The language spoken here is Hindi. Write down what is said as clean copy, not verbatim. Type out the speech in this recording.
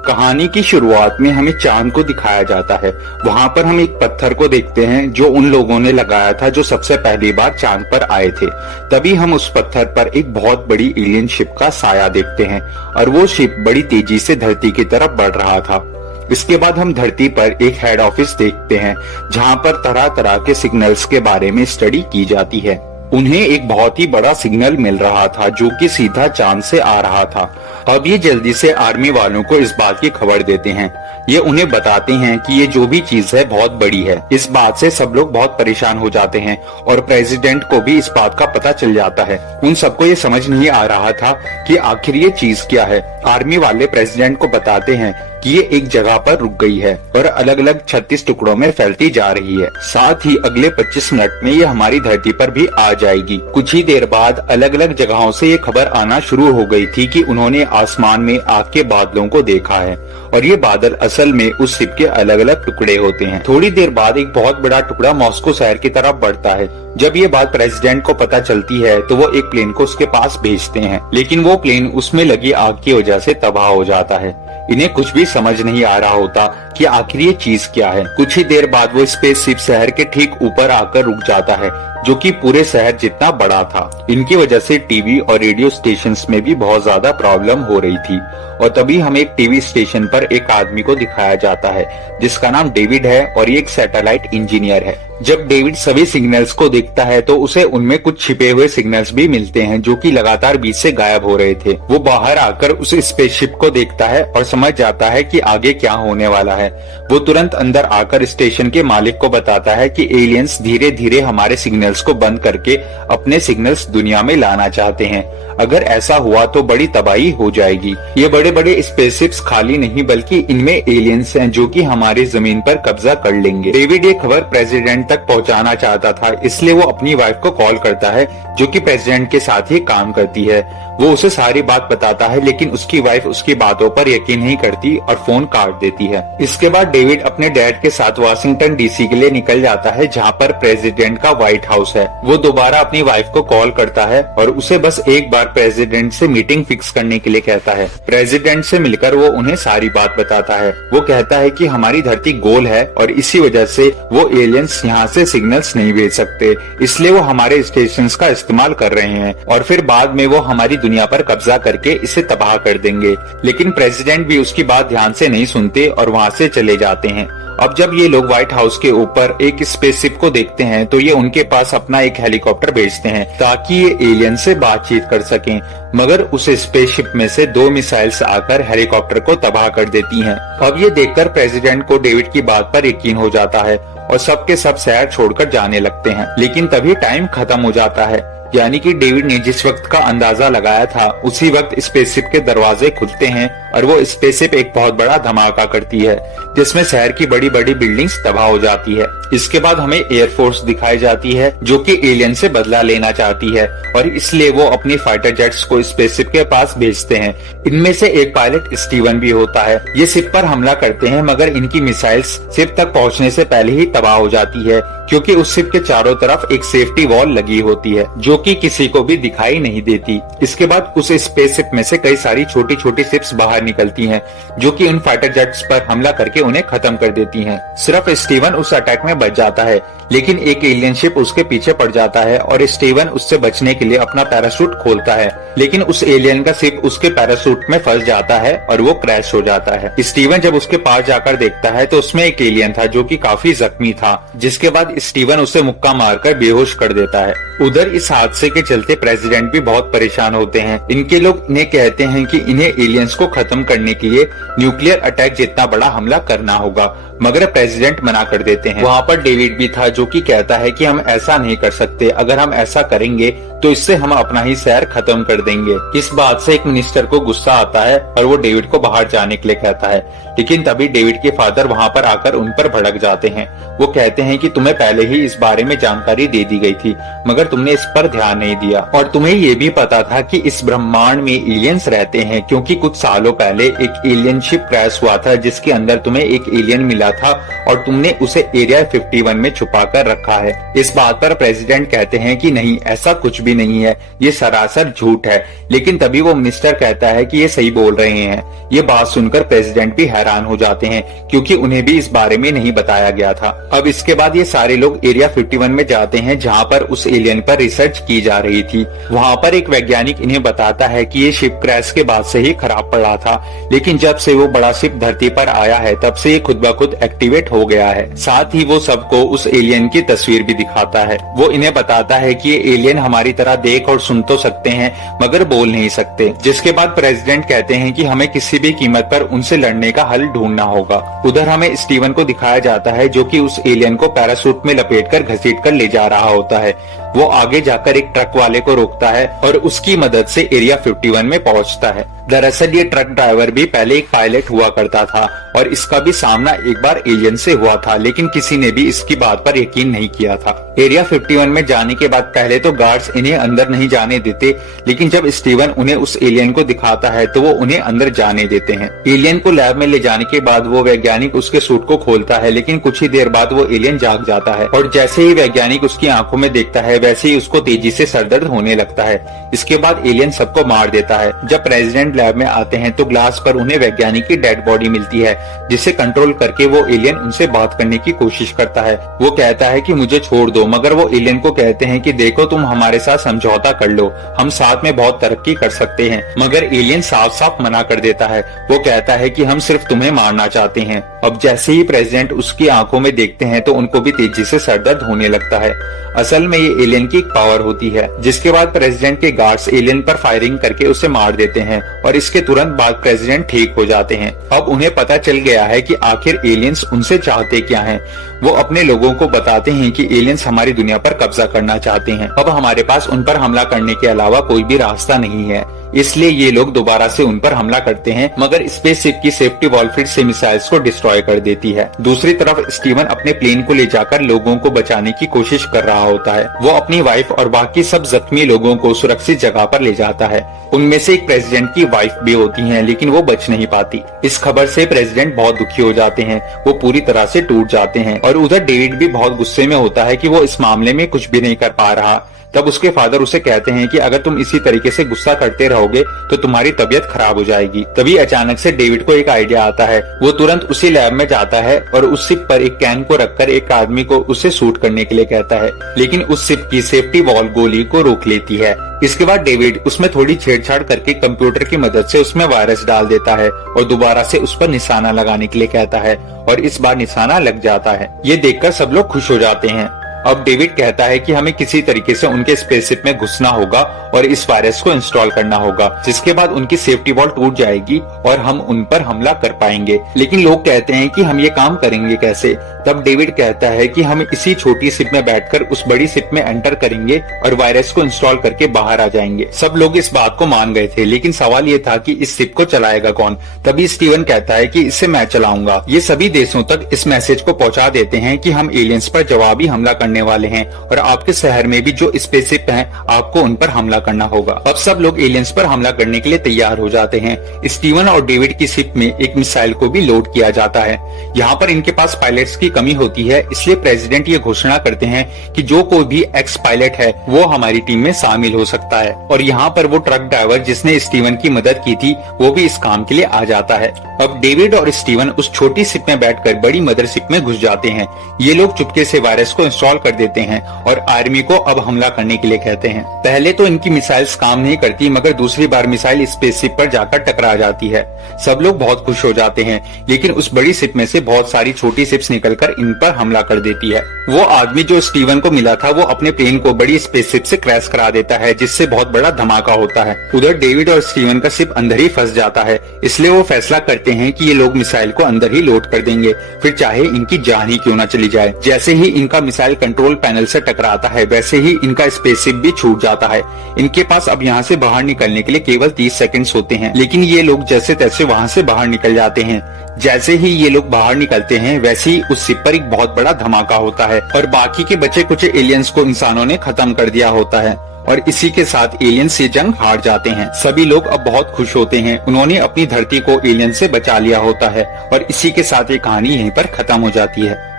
कहानी की शुरुआत में हमें चांद को दिखाया जाता है। वहाँ पर हम एक पत्थर को देखते हैं जो उन लोगों ने लगाया था जो सबसे पहली बार चांद पर आए थे। तभी हम उस पत्थर पर एक बहुत बड़ी एलियन शिप का साया देखते हैं और वो शिप बड़ी तेजी से धरती की तरफ बढ़ रहा था। इसके बाद हम धरती पर एक हेड ऑफिस देखते हैं जहाँ पर तरह तरह के सिग्नल्स के बारे में स्टडी की जाती है। उन्हें एक बहुत ही बड़ा सिग्नल मिल रहा था जो कि सीधा चांद से आ रहा था। अब ये जल्दी से आर्मी वालों को इस बात की खबर देते हैं। ये उन्हें बताते हैं कि ये जो भी चीज है बहुत बड़ी है। इस बात से सब लोग बहुत परेशान हो जाते हैं और प्रेसिडेंट को भी इस बात का पता चल जाता है। उन सबको ये समझ नहीं आ रहा था कि आखिर ये चीज क्या है। आर्मी वाले प्रेसिडेंट को बताते हैं कि ये एक जगह पर रुक गई है और अलग अलग 36 टुकड़ों में फैलती जा रही है। साथ ही अगले 25 मिनट में ये हमारी धरती पर भी आ जाएगी। कुछ ही देर बाद अलग अलग जगहों से ये खबर आना शुरू हो गई थी कि उन्होंने आसमान में आग के बादलों को देखा है और ये बादल असल में उस शिप के अलग अलग टुकड़े होते हैं। थोड़ी देर बाद एक बहुत बड़ा टुकड़ा मॉस्को शहर की तरफ बढ़ता है। जब ये बात प्रेसिडेंट को पता चलती है तो वो एक प्लेन को उसके पास भेजते हैं, लेकिन वो प्लेन उसमें लगी आग की वजह से तबाह हो जाता है। इन्हें कुछ भी समझ नहीं आ रहा होता कि आखिर ये चीज क्या है। कुछ ही देर बाद वो स्पेसशिप शहर के ठीक ऊपर आकर रुक जाता है जो कि पूरे शहर जितना बड़ा था। इनकी वजह से टीवी और रेडियो स्टेशंस में भी बहुत ज्यादा प्रॉब्लम हो रही थी और तभी हमें एक टीवी स्टेशन पर एक आदमी को दिखाया जाता है जिसका नाम डेविड है और ये एक सैटेलाइट इंजीनियर है। जब डेविड सभी सिग्नल्स को देखता है तो उसे उनमें कुछ छिपे हुए सिग्नल्स भी मिलते हैं जो कि लगातार बीच से गायब हो रहे थे। वो बाहर आकर उस स्पेसशिप को देखता है और समझ जाता है कि आगे क्या होने वाला है। वो तुरंत अंदर आकर स्टेशन के मालिक को बताता है कि एलियंस धीरे धीरे हमारे सिग्नल्स को बंद करके अपने सिग्नल्स दुनिया में लाना चाहते हैं। अगर ऐसा हुआ तो बड़ी तबाही हो जाएगी। ये बड़े बड़े स्पेसशिप्स खाली नहीं बल्कि इनमें एलियंस हैं जो कि हमारी जमीन पर कब्जा कर लेंगे। डेविड ये खबर प्रेसिडेंट तक पहुंचाना चाहता था, इसलिए वो अपनी वाइफ को कॉल करता है जो कि प्रेसिडेंट के साथ ही काम करती है। वो उसे सारी बात बताता है लेकिन उसकी वाइफ उसकी बातों पर यकीन नहीं करती और फोन काट देती है। इसके बाद डेविड अपने डैड के साथ वाशिंगटन डीसी के लिए निकल जाता है जहाँ पर प्रेसिडेंट का व्हाइट हाउस है। वो दोबारा अपनी वाइफ को कॉल करता है और उसे बस एक बार प्रेसिडेंट से मीटिंग फिक्स करने के लिए कहता है। प्रेसिडेंट से मिलकर वो उन्हें सारी बात बताता है। वो कहता है कि हमारी धरती गोल है और इसी वजह से वो एलियंस यहाँ से सिग्नल्स नहीं भेज सकते, इसलिए वो हमारे स्टेशंस का इस्तेमाल कर रहे हैं और फिर बाद में वो हमारी दुनिया पर कब्जा करके इसे तबाह कर देंगे। लेकिन प्रेसिडेंट भी उसकी बात ध्यान से नहीं सुनते और वहाँ से चले जाते हैं। अब जब ये लोग व्हाइट हाउस के ऊपर एक स्पेसशिप को देखते हैं तो ये उनके पास अपना एक हेलीकॉप्टर भेजते हैं ताकि ये एलियन से बातचीत कर सकें, मगर उस स्पेसशिप में से 2 मिसाइल्स आकर हेलीकॉप्टर को तबाह कर देती हैं। अब ये देखकर प्रेसिडेंट को डेविड की बात पर यकीन हो जाता है और सबके सब शहर छोड़कर जाने लगते हैं। लेकिन तभी टाइम खत्म हो जाता है, यानी कि डेविड ने जिस वक्त का अंदाजा लगाया था उसी वक्त स्पेसशिप के दरवाजे खुलते हैं और वो स्पेसशिप एक बहुत बड़ा धमाका करती है जिसमें शहर की बड़ी बड़ी बिल्डिंग्स तबाह हो जाती है। इसके बाद हमें एयरफोर्स दिखाई जाती है जो कि एलियन से बदला लेना चाहती है और इसलिए वो अपनी फाइटर जेट्स को स्पेसशिप के पास भेजते हैं। इनमें से एक पायलट स्टीवन भी होता है। ये शिप पर हमला करते हैं मगर इनकी मिसाइल्स शिप तक पहुंचने से पहले ही तबाह हो जाती है क्योंकि उस शिप के चारों तरफ एक सेफ्टी वॉल लगी होती है जो कि किसी को भी दिखाई नहीं देती। इसके बाद उस स्पेसशिप में से कई सारी छोटी छोटी शिप्स बाहर निकलती हैं जो कि उन फाइटर जेट्स पर हमला करके उन्हें खत्म कर देती हैं। सिर्फ स्टीवन उस अटैक में बच जाता है लेकिन एक एलियन शिप उसके पीछे पड़ जाता है और स्टीवन उससे बचने के लिए अपना पैराशूट खोलता है, लेकिन उस एलियन का शिप उसके पैराशूट में फंस जाता है और वो क्रैश हो जाता है। स्टीवन जब उसके पास जाकर देखता है तो उसमें एक एलियन था जो कि काफी जख्मी था, जिसके बाद स्टीवन उसे मुक्का मारकर बेहोश कर देता है। उधर इस हादसे के चलते प्रेसिडेंट भी बहुत परेशान होते हैं। इनके लोग इन्हें कहते हैं कि इन्हें एलियंस को खत्म करने के लिए न्यूक्लियर अटैक जितना बड़ा हमला करना होगा, मगर प्रेसिडेंट मना कर देते हैं। वहाँ पर डेविड भी था जो कि कहता है कि हम ऐसा नहीं कर सकते, अगर हम ऐसा करेंगे तो इससे हम अपना ही शहर खत्म कर देंगे। इस बात से एक मिनिस्टर को गुस्सा आता है और वो डेविड को बाहर जाने के लिए कहता है, लेकिन तभी डेविड के फादर वहाँ पर आकर उन पर भड़क जाते हैं। वो कहते हैं कि तुम्हें पहले ही इस बारे में जानकारी दे दी गई थी मगर तुमने इस पर ध्यान नहीं दिया और तुम्हें ये भी पता था कि इस ब्रह्मांड में एलियंस रहते हैं क्योंकि कुछ सालों पहले एक एलियन शिप क्रैश हुआ था जिसके अंदर तुम्हें एक एलियन मिला गया था और तुमने उसे एरिया 51 में छुपा कर रखा है। इस बात पर प्रेसिडेंट कहते हैं कि नहीं, ऐसा कुछ भी नहीं है, ये सरासर झूठ है। लेकिन तभी वो मिनिस्टर कहता है कि ये सही बोल रहे हैं। ये बात सुनकर प्रेसिडेंट भी हैरान हो जाते हैं क्योंकि उन्हें भी इस बारे में नहीं बताया गया था। अब इसके बाद ये सारे लोग एरिया 51 में जाते हैं जहाँ पर उस एलियन पर रिसर्च की जा रही थी। वहाँ पर एक वैज्ञानिक इन्हें बताता है कि ये शिप क्रैश के बाद से ही खराब पड़ा था, लेकिन जब से वो बड़ा शिप धरती पर आया है तब से ये खुद ब खुद एक्टिवेट हो गया है। साथ ही वो सबको उस एलियन की तस्वीर भी दिखाता है। वो इन्हें बताता है कि ये एलियन हमारी तरह देख और सुन तो सकते हैं मगर बोल नहीं सकते। जिसके बाद प्रेसिडेंट कहते हैं कि हमें किसी भी कीमत पर उनसे लड़ने का हल ढूंढना होगा। उधर हमें स्टीवन को दिखाया जाता है जो कि उस एलियन को पैरासूट में लपेटकर घसीट कर ले जा रहा होता है। वो आगे जाकर एक ट्रक वाले को रोकता है और उसकी मदद से एरिया 51 में पहुंचता है। दरअसल ये ट्रक ड्राइवर भी पहले एक पायलट हुआ करता था और इसका भी सामना एक बार एलियन से हुआ था, लेकिन किसी ने भी इसकी बात पर यकीन नहीं किया था। एरिया 51 में जाने के बाद पहले तो गार्ड्स इन्हें अंदर नहीं जाने देते, लेकिन जब स्टीवन उन्हें उस एलियन को दिखाता है तो वो उन्हें अंदर जाने देते हैं। एलियन को लैब में ले जाने के बाद वो वैज्ञानिक उसके सूट को खोलता है, लेकिन कुछ ही देर बाद वो एलियन जाग जाता है और जैसे ही वैज्ञानिक उसकी आंखों में देखता है वैसे ही उसको तेजी से सरदर्द होने लगता है। इसके बाद एलियन सबको मार देता है। जब प्रेसिडेंट लैब में आते हैं तो ग्लास पर उन्हें वैज्ञानिक की डेड बॉडी मिलती है, जिसे कंट्रोल करके वो एलियन उनसे बात करने की कोशिश करता है। वो कहता है कि मुझे छोड़ दो, मगर वो एलियन को कहते हैं कि देखो तुम हमारे साथ समझौता कर लो, हम साथ में बहुत तरक्की कर सकते हैं। मगर एलियन साफ साफ मना कर देता है। वो कहता है कि हम सिर्फ तुम्हें मारना चाहते हैं। अब जैसे ही प्रेसिडेंट उसकी आंखों में देखते हैं तो उनको भी तेजी से सरदर्द होने लगता है। असल में ये एलियन की एक पावर होती है। जिसके बाद प्रेसिडेंट के गार्ड्स एलियन पर फायरिंग करके उसे मार देते हैं और इसके तुरंत बाद प्रेसिडेंट ठीक हो जाते हैं। अब उन्हें पता चल गया है कि आखिर एलियंस उनसे चाहते क्या हैं। वो अपने लोगों को बताते हैं कि एलियंस हमारी दुनिया पर कब्जा करना चाहते हैं। अब हमारे पास उन पर हमला करने के अलावा कोई भी रास्ता नहीं है, इसलिए ये लोग दोबारा से उन पर हमला करते हैं, मगर स्पेसशिप की सेफ्टी वॉल्व फिर से मिसाइल्स को डिस्ट्रॉय कर देती है। दूसरी तरफ स्टीवन अपने प्लेन को ले जाकर लोगों को बचाने की कोशिश कर रहा होता है। वो अपनी वाइफ और बाकी सब जख्मी लोगों को सुरक्षित जगह पर ले जाता है। उनमें से एक प्रेसिडेंट की वाइफ भी होती है, लेकिन वो बच नहीं पाती। इस खबर से प्रेसिडेंट बहुत दुखी हो जाते हैं, वो पूरी तरह से टूट जाते हैं और उधर डेविड भी बहुत गुस्से में होता है कि वो इस मामले में कुछ भी नहीं कर पा रहा। तब उसके फादर उसे कहते हैं कि अगर तुम इसी तरीके से गुस्सा करते रहोगे तो तुम्हारी तबीयत खराब हो जाएगी। तभी अचानक से डेविड को एक आइडिया आता है। वो तुरंत उसी लैब में जाता है और उस सिप पर एक कैन को रखकर एक आदमी को उसे शूट करने के लिए कहता है, लेकिन उस सिप की सेफ्टी वॉल गोली को रोक लेती है। इसके बाद डेविड उसमें थोड़ी छेड़छाड़ करके कंप्यूटर की मदद से उसमें वायरस डाल देता है और दोबारा से उस पर निशाना लगाने के लिए कहता है और इस बार निशाना लग जाता है। ये देखकर सब लोग खुश हो जाते हैं। अब डेविड कहता है कि हमें किसी तरीके से उनके स्पेसशिप में घुसना होगा और इस वायरस को इंस्टॉल करना होगा, जिसके बाद उनकी सेफ्टी वॉल टूट जाएगी और हम उन पर हमला कर पाएंगे। लेकिन लोग कहते हैं कि हम ये काम करेंगे कैसे? तब डेविड कहता है कि हम इसी छोटी शिप में बैठकर उस बड़ी शिप में एंटर करेंगे और वायरस को इंस्टॉल करके बाहर आ जाएंगे। सब लोग इस बात को मान गए थे, लेकिन सवाल ये था कि इस शिप को चलाएगा कौन? तभी स्टीवन कहता है कि इसे मैं चलाऊंगा। ये सभी देशों तक इस मैसेज को पहुंचा देते हैं कि हम एलियंस पर जवाबी हमला करने वाले हैं और आपके शहर में भी जो स्पेसशिप हैं, आपको उन पर हमला करना होगा। अब सब लोग एलियंस पर हमला करने के लिए तैयार हो जाते हैं। स्टीवन और डेविड की शिप में एक मिसाइल को भी लोड किया जाता है। यहाँ पर इनके पास पायलट्स की कमी होती है, इसलिए प्रेसिडेंट ये घोषणा करते हैं कि जो कोई भी एक्स पायलट है वो हमारी टीम में शामिल हो सकता है। और यहाँ पर वो ट्रक ड्राइवर जिसने स्टीवन की मदद की थी वो भी इस काम के लिए आ जाता है। अब डेविड और स्टीवन उस छोटी शिप में बैठकर बड़ी मदरशिप में घुस जाते हैं। ये लोग चुपके से वायरस को इंस्टॉल कर देते हैं और आर्मी को अब हमला करने के लिए कहते हैं। पहले तो इनकी मिसाइल्स काम नहीं करती, मगर दूसरी बार मिसाइल स्पेसशिप पर जाकर टकरा जाती है। सब लोग बहुत खुश हो जाते हैं, लेकिन उस बड़ी शिप में से बहुत सारी छोटी शिप्स निकलकर इन पर हमला कर देती है। वो आदमी जो स्टीवन को मिला था वो अपने प्लेन को बड़ी स्पेसशिप से क्रैश करा देता है, जिससे बहुत बड़ा धमाका होता है। उधर डेविड और स्टीवन का शिप अंदर ही फंस जाता है, इसलिए वो फैसला करते हैं कि ये लोग मिसाइल को अंदर ही लोड कर देंगे, फिर चाहे इनकी जान ही क्यों न चली जाए। जैसे ही इनका मिसाइल कंट्रोल पैनल से टकराता है वैसे ही इनका स्पेसशिप भी छूट जाता है। इनके पास अब यहाँ से बाहर निकलने के लिए केवल 30 सेकंड्स होते हैं, लेकिन ये लोग जैसे तैसे वहाँ से बाहर निकल जाते हैं। जैसे ही ये लोग बाहर निकलते हैं वैसे ही उस शिप पर एक बहुत बड़ा धमाका होता है और बाकी के बचे कुछ एलियंस को इंसानों ने खत्म कर दिया होता है। और इसी के साथ एलियन से जंग हार जाते हैं। सभी लोग अब बहुत खुश होते हैं, उन्होंने अपनी धरती को एलियन से बचा लिया होता है और इसी के साथ ये कहानी यहीं पर खत्म हो जाती है।